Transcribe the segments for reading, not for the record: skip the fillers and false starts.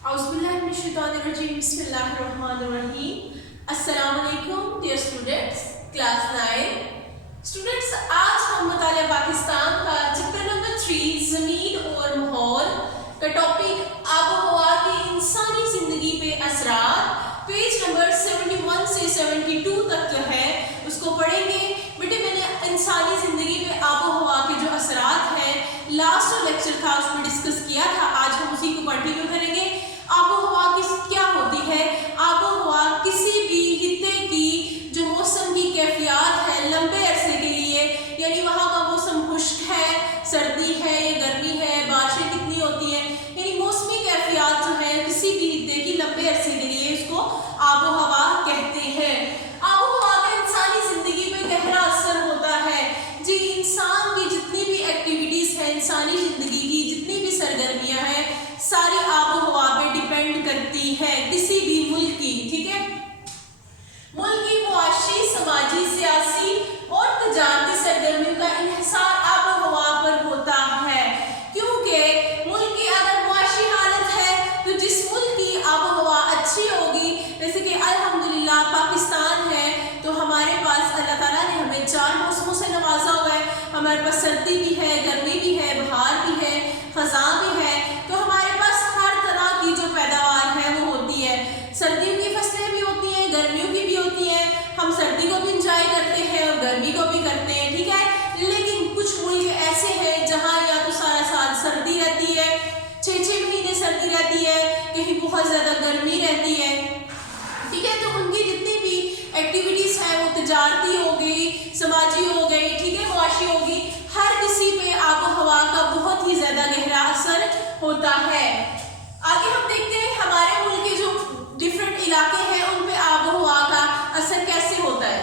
बिस्मिल्लाहिर्रहमानिर्रहीम। अस्सलाम वालेकुम डियर स्टूडेंट्स, क्लास 9 स्टूडेंट्स। आज हम मुतालिया पाकिस्तान का चैप्टर नंबर 3 ज़मीन और माहौल का टॉपिक आबोहवा की इंसानी ज़िंदगी पे असरात पेज नंबर 71 से 72 तक जो है उसको पढ़ेंगे। बेटे मैंने इंसानी ज़िंदगी पे आबोहवा के जो असरात हैं लास्ट जो लेक्चर था उसमें डिस्कस किया था, आज हम उसी को कंटिन्यू करेंगे। आबोहवा क्या होती है? आबोहवा किसी भी खित्ते की जो मौसम की कैफियत है लंबे अरसे के लिए, यानी वहाँ का मौसम खुश्क है, सर्दी है या गर्मी है, बारिशें कितनी होती हैं, यानी मौसमी कैफियत जो है किसी भी खित्ते की लंबे अरसे के लिए उसको आबोहवा कहते हैं। आबोहवा का इंसानी ज़िंदगी पे गहरा असर होता है जी। इंसान की जितनी भी एक्टिविटीज़ हैं, इंसानी ज़िंदगी की जितनी भी सरगर्मियाँ हैं, सारी आबोहवा पे डिपेंड करती है किसी भी मुल्क की। ठीक है, मुल्क की मुआशी, समाजी, सियासी और तजारती सरगर्मियों का इन्हिसार आबोहवा पर होता है, क्योंकि मुल्क की अगर मुआशी हालत है तो जिस मुल्क की आबोहवा अच्छी होगी, जैसे कि अल्हम्दुलिल्लाह पाकिस्तान है तो हमारे पास अल्लाह ताला ने हमें 4 मौसमों से नवाजा हुआ है। हमारे पास सर्दी भी है, गर्मी भी है, बहार भी है, खज़ां भी है, तो हमारे पास हर तरह की जो पैदावार है वो होती है। सर्दियों की फसलें भी होती हैं, गर्मियों की भी होती हैं, हम सर्दी को भी इंजॉय करते हैं और गर्मी को भी करते हैं। ठीक है, लेकिन कुछ मुल्क ऐसे हैं जहाँ या तो सारा साल सर्दी रहती है, 6-6 महीने सर्दी रहती है, कहीं बहुत ज़्यादा गर्मी रहती है। ठीक है, तो उनकी जितनी भी एक्टिविटीज़ हैं वो तजारती हो गई, समाजी हो गई, ठीक है, मुआशी होगी, हर किसी पे आबोहवा का बहुत ही ज़्यादा गहरा असर होता है। आगे हम देखते हैं हमारे मुल्क के जो डिफरेंट इलाके हैं उन पे आबोहवा का असर कैसे होता है।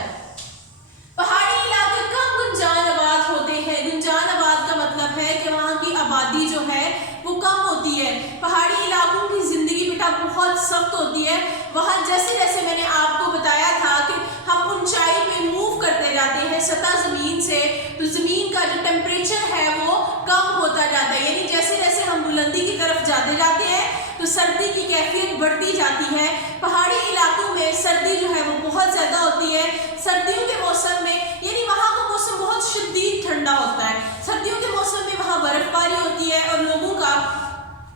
पहाड़ी इलाके कम गुंजान आबाद होते हैं। गुंजान आबाद का मतलब है कि वहाँ की आबादी जो है वो कम होती है। पहाड़ी इलाकों की ज़िंदगी बेटा बहुत सख्त होती है। वहाँ जैसे जैसे मैंने आपको बताया था कि हम ऊंचाई पे मूव करते जाते हैं सतह ज़मीन से, तो ज़मीन का जो टेम्परेचर है वो कम होता जाता है, यानी जैसे जैसे हम बुलंदी की तरफ जाते जाते हैं तो सर्दी की कैफियत बढ़ती जाती है। पहाड़ी इलाकों में सर्दी जो है वो बहुत ज़्यादा होती है। सर्दियों के मौसम में यानी वहाँ का मौसम बहुत शदीद ठंडा होता है। सर्दियों के मौसम में वहाँ बर्फबारी होती है और लोगों का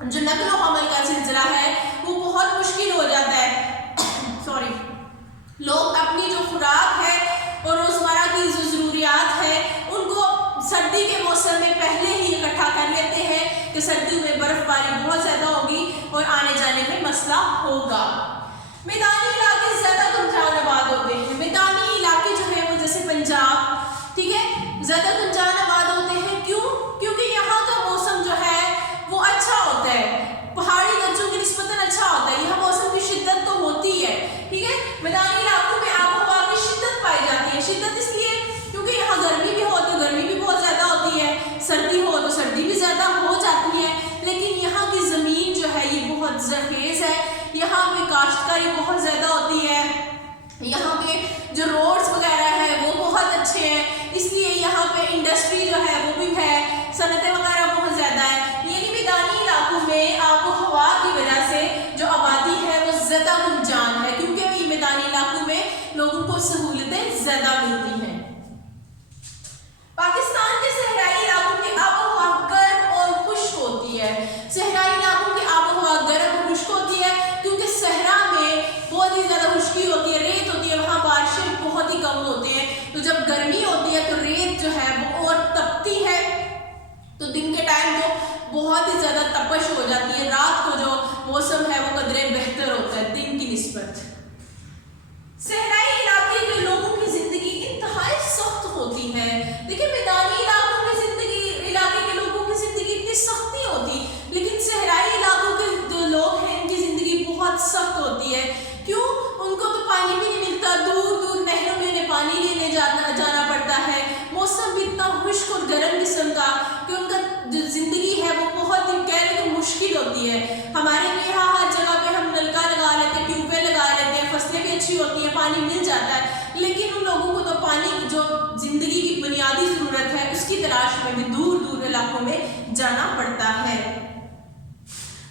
जो नक़ल व हमल का सिलसिला है वो बहुत मुश्किल हो जाता है। सॉरी, लोग अपनी जो खुराक है और रोज़मर्रा की जो ज़रूरियात है उनको सर्दी के मौसम में पहले ही इकट्ठा कर लेते हैं कि सर्दियों में बर्फबारी बहुत ज़्यादा होगी और आने जाने में मसला होगा। मैदानी इलाके ज़्यादा गुंजान आबाद होते हैं। मैदानी इलाके जो है वो जैसे पंजाब, ठीक है, ज़्यादा गुंजान आबाद होते हैं। क्यों? क्योंकि यहाँ का मौसम जो है वो अच्छा होता है, पहाड़ी दर्जों की निस्बतन अच्छा होता है। यहाँ मौसम की शिद्दत तो होती है, ठीक है। मैदानी इलाकों में आबोहवा की शिद्दत पाई जाती है। शिद्दत इसलिए क्योंकि यहाँ गर्मी भी हो तो गर्मी भी बहुत ज़्यादा होती है, सर्दी हो तो सर्दी भी ज़्यादा हो जाती है, लेकिन यहाँ की ज़मीन जो है ये बहुत ज़रखेज़ है। यहाँ पे काश्तकारी बहुत ज़्यादा होती है, यहाँ पे जो रोड्स वगैरह हैं वो बहुत अच्छे हैं, इसलिए यहाँ पे इंडस्ट्री जो है वो भी है, सनतें वगैरह बहुत ज़्यादा है। यानी मैदानी इलाकों में आबोहवा की वजह से जो आबादी है वो ज़्यादा गुंजान है, क्योंकि मैदानी इलाकों में लोगों को सहूलतें ज़्यादा मिलती हैं। पाकिस्तान के सहराई इलाकों की आबोहवा गर्म और खुश्क होती है। सहराई इलाकों की आबोहवा गर्म और खुश्क होती है क्योंकि सहरा में बहुत ही ज़्यादा खुश्की होती है, रेत होती है, वहाँ बारिशें बहुत ही कम होती हैं। तो जब गर्मी होती है तो रेत जो है वो और तपती है, तो दिन के टाइम तो बहुत ही ज़्यादा तपश हो जाती है, रात को जो मौसम है वो कदरे बेहतर होता है दिन की निस्बत। सहराई इलाके के लोगों की ज़िंदगी इंतहाई सख्त होती है। देखिए, मैदानी इलाकों की ज़िंदगी, इलाके के लोगों की ज़िंदगी इतनी सख्त नहीं होती, लेकिन सहराई इलाकों के जो लोग हैं इनकी ज़िंदगी बहुत सख्त होती है। क्यों? उनको तो पानी भी नहीं मिलता, दूर दूर नहरों में उन्हें पानी लेने जाना पड़ता है। मौसम भी इतना खुश्क और गर्म किस्म का कि उनका जो ज़िंदगी है वो बहुत ही कह लें तो मुश्किल होती है। हमारे यहाँ हर जगह पे हम नलका लगा लेते हैं, ट्यूबवेल लगा लेते हैं, फसलें भी अच्छी होती हैं, पानी मिल जाता है, लेकिन उन लोगों को तो पानी जो ज़िंदगी की बुनियादी ज़रूरत है उसकी तलाश में भी दूर दूर इलाकों में जाना पड़ता है।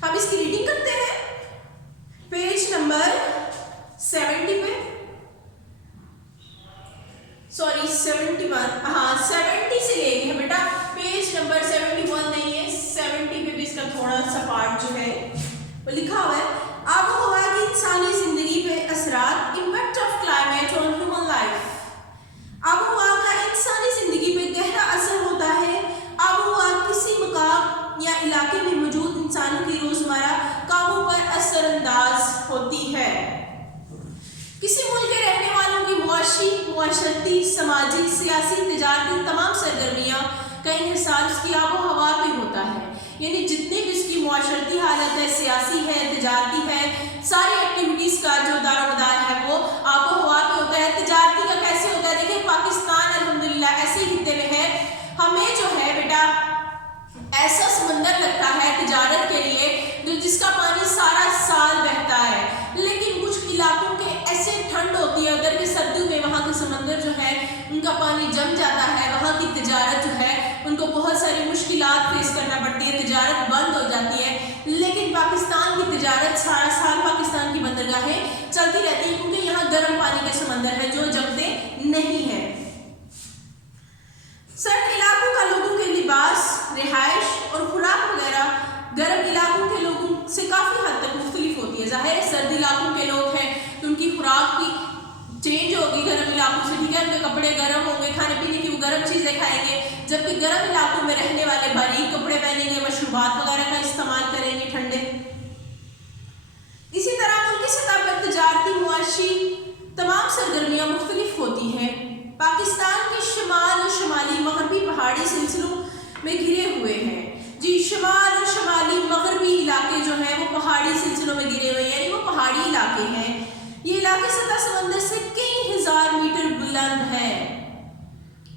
अब इसकी रीडिंग करते हैं। 70 पे, सॉरी 71, हाँ 70 से लेके बेटा, पेज नंबर 71 नहीं है, 70 पे भी इसका थोड़ा सा पार्ट जो है वो लिखा हुआ है। आबोहवा की इंसानी जिंदगी पे असरात, impact of climate on human life. आबोहवा का इंसानी जिंदगी पे गहरा असर होता है। आबोहवा किसी मकाम या इलाके में मौजूद इंसानों की रोजमर्रा कामों पर असरअंदाज होती है। किसी मुल्क के रहने वालों की मुआशी, मुआशरती, सामाजिक, सियासी, तिजारती तमाम सरगर्मियाँ का इन्हिसार उसकी आबोहवा पे होता है। यानी जितनी भी उसकी मुआशरती हालत है, सियासी है, तिजारती है, सारी एक्टिविटीज़ का जो दारोमदार है वो आबोहवा पे होता है। तिजारती का कैसे होता है? देखिए पाकिस्तान अल्हम्दुलिल्लाह ऐसे हिस्से में है, हमें जो है बेटा ऐसा समंदर लगता है तिजारत के लिए जो जिसका पानी सारा साल बहता है, लेकिन कुछ इलाकों के ऐसे ठंड होती है उधर के सर्दियों में वहाँ के समंदर जो है उनका पानी जम जाता है, वहाँ की तिजारत जो है उनको बहुत सारी मुश्किलात फेस करना पड़ती है, तिजारत बंद हो जाती है। लेकिन पाकिस्तान की तिजारत सारा साल पाकिस्तान की बंदरगाहें चलती रहती हैं क्योंकि यहाँ गर्म पानी के समंदर है जो जमते नहीं है। सर्द इलाकों का लोगों के लिबास, रिहाइश और खुराक वगैरह गर्म इलाकों के लोगों से काफ़ी हद तक मुख्तलिफ होती है। ज़ाहिर है सर्द इलाकों के लोग हैं तो उनकी खुराक भी चेंज होगी गर्म इलाकों से, ठीक है, उनके कपड़े गर्म होंगे, खाने पीने की वो गर्म चीज़ें खाएंगे, जबकि गर्म इलाकों में रहने वाले बारीक कपड़े पहनेंगे, मशरूबात वगैरह का इस्तेमाल करेंगे ठंडे। इसी तरह मुल्क की सतह पर तिजारती, मुआशी तमाम सरगर्मियाँ मुख्तलिफ होती हैं। पाकिस्तान के शुमाल और शुमाली मगरबी पहाड़ी सिलसिलों में घिरे हुए हैं। जी, शुमाल और शुमाली मगरबी इलाके जो हैं वो पहाड़ी सिलसिलों में घिरे हुए हैं, यानी वो पहाड़ी इलाके हैं। ये इलाके सतह समंदर से कई हजार मीटर बुलंद हैं।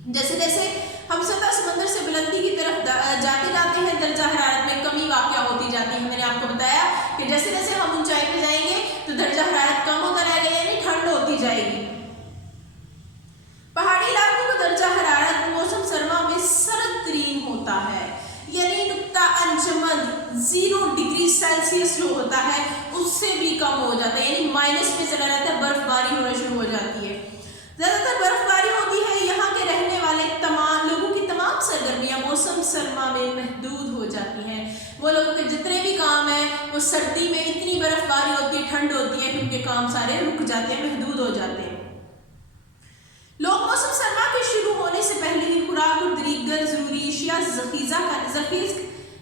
जैसे जैसे हम सतह समंदर से बुलंदी की तरफ जाते जाते हैं दर्जा हरारत में कमी वाक़या होती जाती है। मैंने आपको बताया कि जैसे जैसे हम ऊंचाई पे जाएंगे तो दर्जा हरारत कम होता रहेगा, यानी ठंड होती जाएगी। पहाड़ी इलाकों का दर्जा हरारत मौसम सरमा में सरद तरीन होता है, यानी नुक्ता अंजमन 0 डिग्री सेल्सियस जो होता है उससे भी कम हो जाता है, यानी माइनस में चला जाता है, बर्फबारी होना शुरू हो जाती है। ज़्यादातर बर्फबारी होती है। यहाँ के रहने वाले तमाम लोगों की तमाम सरगर्मियाँ मौसम सरमा में महदूद हो जाती हैं। वो लोगों के जितने भी काम हैं वो सर्दी में इतनी बर्फबारी होती है, ठंड होती है कि उनके काम सारे रुक जाते हैं, महदूद हो जाते हैं। लोग मौसम सरमा के शुरू होने से पहले ही खुराक और दीगर ज़रूरी अशिया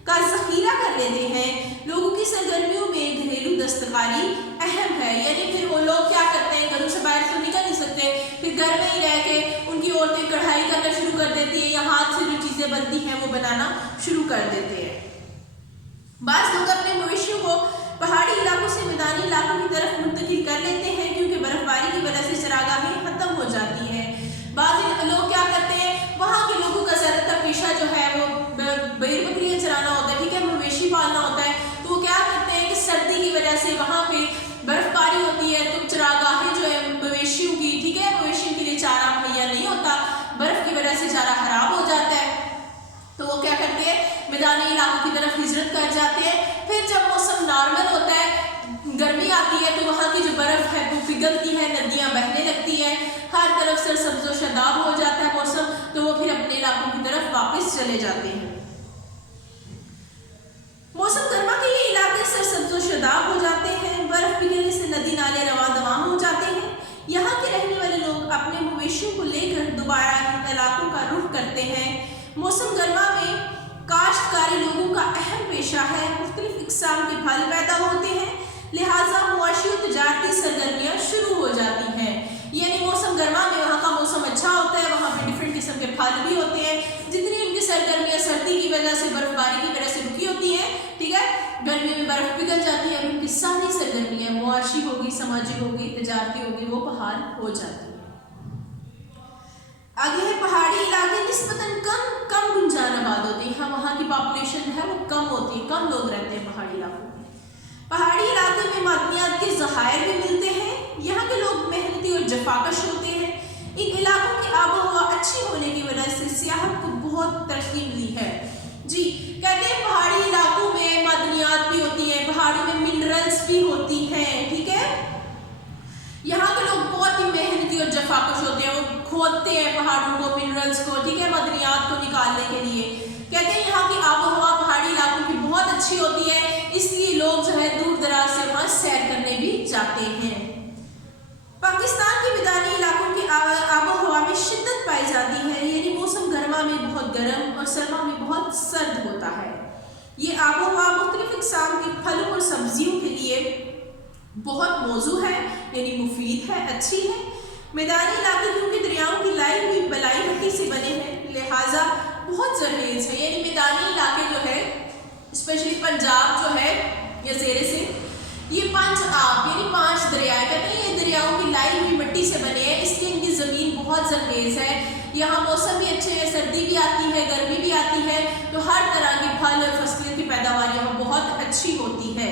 का ज़ख़ीरा कर लेते हैं। लोगों की सरगर्मियों में घरेलू दस्तकारी अहम है, यानी फिर वो लोग क्या करते हैं, घरों से बाहर तो निकल नहीं सकते, फिर घर में ही रह के उनकी औरतें कढ़ाई करना शुरू कर देती हैं या हाथ से जो चीज़ें बनती हैं वो बनाना शुरू कर देते हैं। बाज़ लोग अपने मवेशियों को पहाड़ी इलाकों से मैदानी इलाकों की तरफ मुंतकिल कर लेते हैं क्योंकि बर्फबारी की वजह से चरागाहें खत्म हो जाती हैं। बाज़ लोग क्या करते हैं, वहाँ के लोगों का ज़्यादातर पेशा जो है वो भेड़ बकरियाँ चराना होता है, ठीक है, मवेशी पालना होता है, तो वो क्या करते हैं कि सर्दी की वजह से वहाँ पे बर्फबारी होती है तो चरागाहें जो है मवेशियों की, ठीक है, मवेशियों के लिए चारा मुहैया नहीं होता, बर्फ़ की वजह से चारा खराब हो जाता है, तो वो क्या करते हैं मैदानी इलाकों की तरफ हिजरत कर जाते हैं। फिर जब मौसम नॉर्मल होता है, गर्मी आती है, तो वहाँ की जो बर्फ़ है वो पिघलती है, नदियाँ बहने लगती हैं, हर तरफ सरसब्ज़ व शादाब हो जाता है मौसम, तो वो फिर अपने इलाकों की तरफ वापस चले जाते हैं। मौसम गर्मा के ये इलाके सरसब्ज़ व शादाब हो जाते हैं, बर्फ़ पिघलने से नदी नाले रवा दवा हो जाते हैं। यहाँ के रहने वाले लोग अपने मवेशियों को लेकर दोबारा इन इलाकों का रुख करते हैं। मौसम गर्मा में काश्तकारी लोगों का अहम पेशा है, मुख्तलिफ इक़साम के फल पैदा होते हैं, लिहाजा मुआशी और तिजारती सरगर्मियाँ शुरू हो जाती हैं। यानी मौसम गर्मा में वहाँ का मौसम अच्छा होता है, वहाँ पे डिफरेंट किस्म के फल भी होते हैं। जितनी उनकी सरगर्मियाँ सर्दी की वजह से, बर्फबारी की वजह से रुकी होती हैं, ठीक है, गर्मी में बर्फ़ पिघल जाती है और उनकी सारी सरगर्मियाँ मुआशी होगी, समाजी होगी, तिजारती होगी, वो बहाल हो जाती है। आगे है पहाड़ी इलाके निस्बतन कम गुंजान आबाद होते हैं। वहाँ की पॉपुलेशन है वो कम होती है, कम लोग रहते हैं पहाड़ी इलाकों में। पहाड़ी इलाके में मादनियात के ज़खायर भी मिलते हैं। यहाँ के लोग मेहनती और जफाकश होते हैं। इन इलाकों की आबोहवा अच्छी होने की वजह से सियाहत को बहुत तरजीह मिली है। जी, कहते हैं पहाड़ी इलाकों में मादनियात भी होती हैं, पहाड़ी में मिनरल्स भी होती हैं, ठीक है। محنتی اور جفاکش ہوتے ہیں, وہ کھودتے ہیں پہاڑوں کو, منرلز کو, ٹھیک ہے, معدنیات کو نکالنے کے لیے. کہتے ہیں یہاں کی آب و ہوا پہاڑی علاقوں کی بہت اچھی ہوتی ہے, اس لیے لوگ جو ہے دور دراز سے وہاں سیر کرنے بھی جاتے ہیں. پاکستان کے میدانی علاقوں کی آب و ہوا میں شدت پائی جاتی ہے, یعنی موسم گرما میں بہت گرم اور سرما میں بہت سرد ہوتا ہے. یہ آب و ہوا مختلف اقسام کے پھلوں اور سبزیوں کے لیے بہت موزوں ہے, یعنی مفید ہے, اچھی ہے. میدانی علاقے کیونکہ دریاؤں کی لائی ہوئی بلائی مٹی سے بنے ہیں, لہٰذا بہت زرخیز ہے. یعنی میدانی علاقے جو ہے اسپیشلی پنجاب جو ہے یا زیر سے, یہ 5 آب یعنی 5 دریائے کہتے ہیں, یہ دریاؤں کی لائی ہوئی مٹی سے بنے ہیں, اس لیے ان کی زمین بہت زرخیز ہے. یہاں موسم بھی اچھے ہیں, سردی بھی آتی ہے, گرمی بھی آتی ہے, تو ہر طرح کے پھل اور فصلوں کی پیداوار یہاں بہت اچھی ہوتی ہے.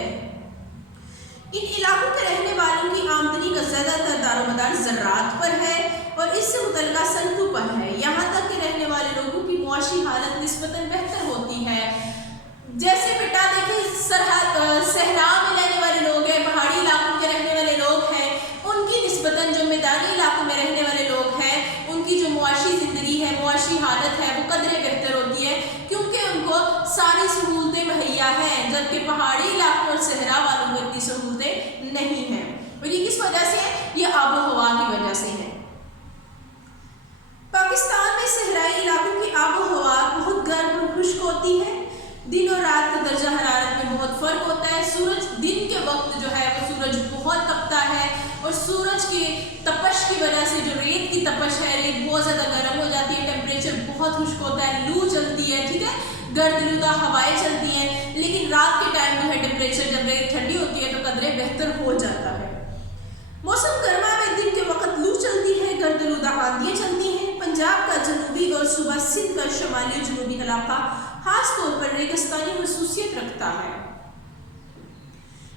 ان علاقوں کے رہنے والوں کی آمدنی کا زیادہ تر دار و مدار زراعت پر ہے اور اس سے متعلقہ صنعتوں پر ہے. یہاں تک کہ رہنے والے لوگوں کی معاشی حالت نسبتاً بہتر ہوتی ہے. جیسے بیٹا دیکھیں صحرا میں رہنے والے لوگ ہیں, پہاڑی علاقوں کے رہنے والے لوگ ہیں, ان کی نسبتاً جو میدانی علاقوں میں رہنے والے لوگ ہیں ان کی جو معاشی زندگی ہے, معاشی حالت ہے, وہ قدرے بہتر ہوتی ہے کیونکہ ان کو ساری سہولتیں مہیا ہیں, جبکہ پہاڑی علاقوں اور صحرا والوں کو اتنی سہولتیں نہیں ہیں. اور یہ کس وجہ سے ہے؟ یہ آب و ہوا کی وجہ سے ہے. پاکستان میں صحرائی علاقوں کی آب و ہوا بہت گرم اور خشک ہوتی ہے. دن اور رات کا درجہ حرارت میں بہت فرق ہوتا ہے. سورج دن کے وقت جو ہے وہ سورج بہت تپتا ہے اور سورج کی تپش کی وجہ سے جو ریت کی تپش ہے ریت بہت زیادہ گرم ہو جاتی ہے, ٹیمپریچر بہت خشک ہوتا ہے, لو چلتی ہے, ٹھیک ہے, گردلودہ ہوائیں چلتی ہیں. لیکن رات کے ٹائم جو ہے ٹیمپریچر جب ریت ٹھنڈی ہوتی ہے تو قدرے بہتر ہو جاتا ہے. موسم گرما میں دن کے وقت لو چلتی ہے, گردلودہ آندھیاں چلتی ہیں. پنجاب کا جنوبی اور صوبہ سندھ کا شمالی جنوبی علاقہ خاص طور پر ریگستانی خصوصیت رکھتا ہے.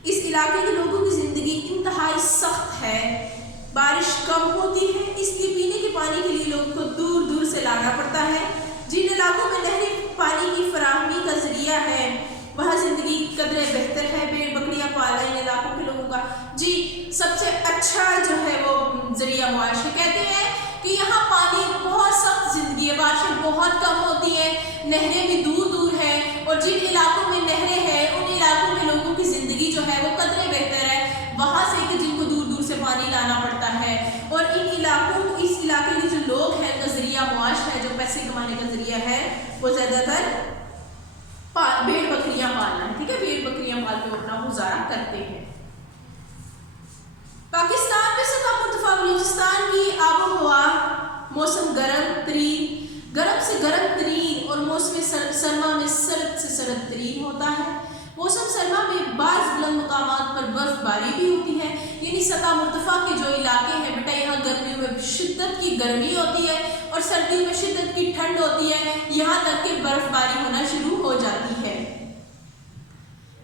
اس علاقے کے لوگوں کی زندگی انتہائی سخت ہے, بارش کم ہوتی ہے, اس لیے پینے کے پانی کے لیے لوگوں کو دور دور سے لانا پڑتا ہے. جن علاقوں میں نہری پانی کی فراہمی کا ذریعہ ہے وہاں زندگی قدرے بہتر ہے. بھیڑ بکریاں پالنا ان علاقوں کے لوگوں کا جی سب سے اچھا جو ہے وہ ذریعہ معاش ہے. کہتے ہیں کہ یہاں پانی بہت سخت زندگی ہے, بارشیں بہت کم ہوتی ہیں, نہریں بھی دور دور ہیں, اور جن علاقوں میں نہریں ہیں ان علاقوں کے لوگوں کی زندگی جو ہے وہ قدرے بہتر ہے وہاں سے کہ جن کو دور دور سے پانی لانا پڑتا ہے. اور ان علاقوں اس علاقے کے جو لوگ ہیں ان کا ذریعہ معاش ہے, جو پیسے کمانے کا ذریعہ ہے وہ زیادہ تر بھیڑ بکریاں پالنا ہے, ٹھیک ہے, بھیڑ بکریاں پال کے اپنا گزارا کرتے ہیں. پاکستان میں سطح مرتفع بلوچستان کی آب و ہوا موسم گرم سے گرم ترین اور موسم سرما میں سرد سے سرد ترین ہوتا ہے. موسم سرما میں بعض بلند مقامات پر برف باری بھی ہوتی ہے. یعنی سطح مرتفع کے جو علاقے ہیں بیٹا یہاں گرمیوں میں شدت کی گرمی ہوتی ہے اور سردیوں میں شدت کی ٹھنڈ ہوتی ہے, یہاں تک کہ برف باری ہونا شروع ہو جاتی ہے.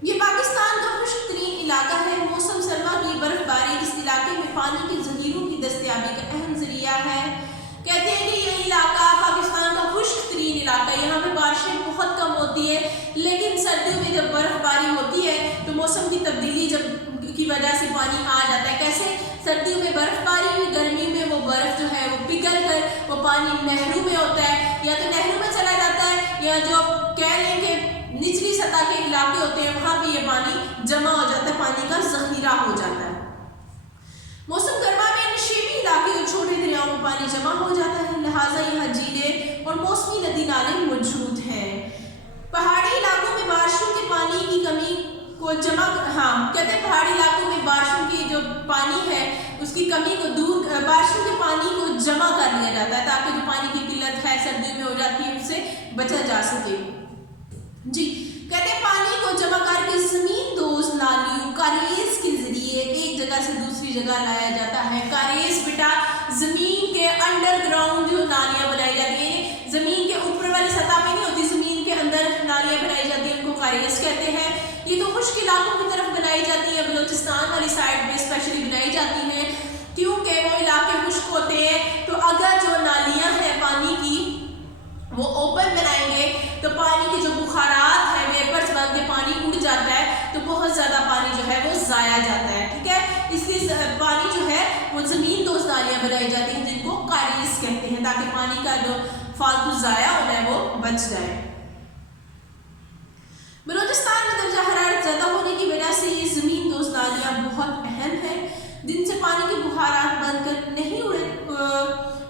یہ پاکستان کا خشک ترین علاقہ ہے. موسم سرما کی برف باری اس علاقے میں پانی کے ذخیروں کی دستیابی کا اہم ذریعہ ہے. کہتے ہیں کہ یہ علاقہ پاکستان کا خشک ترین علاقہ ہے, یہاں پہ بارشیں بہت کم ہوتی ہے, لیکن سردیوں میں جب برف باری ہوتی ہے تو موسم کی تبدیلی کی وجہ سے پانی آ جاتا ہے. کیسے؟ سردیوں میں برف باری ہوئی, گرمی میں وہ برف جو ہے وہ پگھل کر وہ پانی نہروں میں ہوتا ہے, یا تو نہروں میں چلا جاتا ہے یا جو کہہ لیں کہ نچلی سطح کے علاقے ہوتے ہیں وہاں بھی یہ پانی جمع ہو جاتا ہے, پانی کا ذخیرہ ہو جاتا ہے. موسم گرما میں نشیبی علاقے اور چھوٹے دریاؤں میں پانی جمع ہو جاتا ہے, لہٰذا یہاں جھیلیں اور موسمی ندی نالے موجود ہیں. پہاڑی علاقوں میں بارشوں کے پانی کی کمی کو کہتے ہیں پہاڑی علاقوں میں بارشوں کی جو پانی ہے اس کی کمی کو بارشوں کے پانی کو جمع کر لیا جاتا ہے تاکہ جو پانی کی قلت ہے سردیوں میں ہو جاتی ہے اس سے بچا جا سکے. جی کہتے ہیں پانی کو جمع کر کے زمین دوز نالیوں کاریز کے ذریعے ایک جگہ سے دوسری جگہ لایا جاتا ہے. کاریز بیٹا زمین کے انڈر گراؤنڈ جو نالیاں بنائی جاتی ہیں, زمین کے اوپر والی سطح پہ نہیں ہوتی, زمین کے اندر نالیاں بنائی جاتی ہیں, ان کو کاریز کہتے ہیں. یہ تو خشک علاقوں کی طرف بنائی جاتی ہیں, بلوچستان والی سائڈ میں اسپیشلی بنائی جاتی ہیں کیونکہ وہ علاقے خشک ہوتے ہیں. تو اگر جو نالیاں ہیں پانی کی وہ اوپن بنائیں گے تو پانی کے جو بخارات ہیں ویپرز بن کے پانی اڑ جاتا ہے تو بہت زیادہ پانی جو ہے وہ ضائع جاتا ہے, ٹھیک ہے. اس لیے پانی جو ہے وہ زمین دوز نالیاں بنائی جاتی ہیں جن کو قاریز کہتے ہیں، تاکہ پانی کا جو فالتو ضائع ہونا ہے وہ بچ جائے۔ بلوچستان میں درجہ حرارت زیادہ ہونے کی وجہ سے یہ زمین دوز نالیاں بہت اہم ہیں، جن سے پانی کے بخارات بن کر نہیں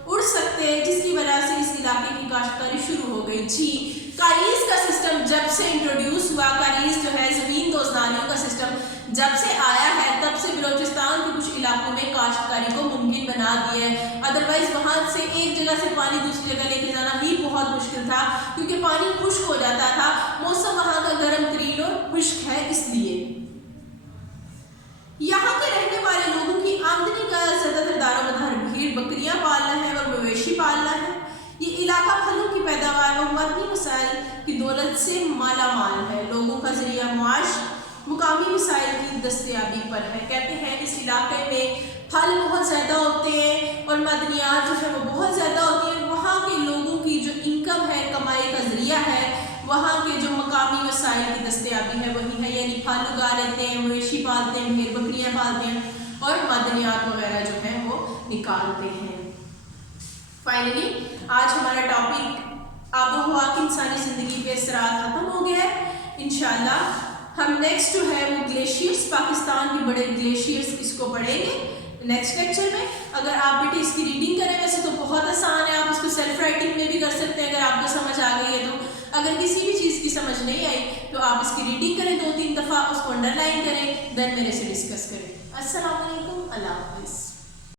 اڑ سکتے، جس کی وجہ سے اس علاقے کی کاشتکاری شروع ہو گئی۔ جی، قاریز کا سسٹم جب سے انٹروڈیوس ہوا، قاریز جو ہے زمین دوز نالیوں کا سسٹم جب سے آیا ہے، تب سے بلوچستان کے کچھ علاقوں میں کاشتکاری کو ممکن بنا دیا ہے۔ ادروائز وہاں سے ایک جگہ سے پانی دوسری جگہ لے کے جانا ہی بہت مشکل تھا، کیونکہ پانی خشک ہو جاتا تھا۔ موسم وہاں کا گرم ترین اور خشک ہے، اس لیے یہاں کے رہنے والے لوگوں کی آمدنی کا زیادہ تر دار و مدار بھیڑ بکریاں پالنا ہے اور مویشی پالنا ہے۔ یہ علاقہ پھلوں کی پیداوار اور مدنی وسائل کی دولت سے مالا مال ہے۔ لوگوں کا ذریعہ معاش مقامی وسائل کی دستیابی پر ہے۔ کہتے ہیں اس علاقے میں پھل بہت زیادہ ہوتے ہیں اور معدنیات جو ہے وہ بہت زیادہ ہوتی ہیں۔ وہاں کے لوگوں کی جو انکم ہے، کمائی کا ذریعہ ہے، وہاں کے جو مقامی وسائل کی دستیابی ہے وہی ہے، یعنی پھل اگا لیتے ہیں، مویشی پالتے ہیں، بھیڑ بکریاں پالتے ہیں اور معدنیات وغیرہ جو ہیں وہ نکالتے ہیں۔ فائنلی آج ہمارا ٹاپک آب و ہوا کی انسانی زندگی پہ اثرات ختم ہو گیا ہے۔ انشاءاللہ ہم نیکسٹ جو ہے وہ گلیشیئرز، پاکستان کے بڑے گلیشیئرز، اس کو پڑھیں گے نیکسٹ لیکچر میں۔ اگر آپ بیٹے اس کی ریڈنگ کریں، ویسے تو بہت آسان ہے، آپ اس کو سیلف رائٹنگ میں بھی کر سکتے ہیں اگر آپ کو سمجھ آ گئی ہے تو۔ اگر کسی بھی چیز کی سمجھ نہیں آئی تو آپ اس کی ریڈنگ کریں 2-3 دفعہ، اس کو انڈر لائن کریں، دین میرے سے ڈسکس کریں۔ السلام علیکم، اللہ حافظ۔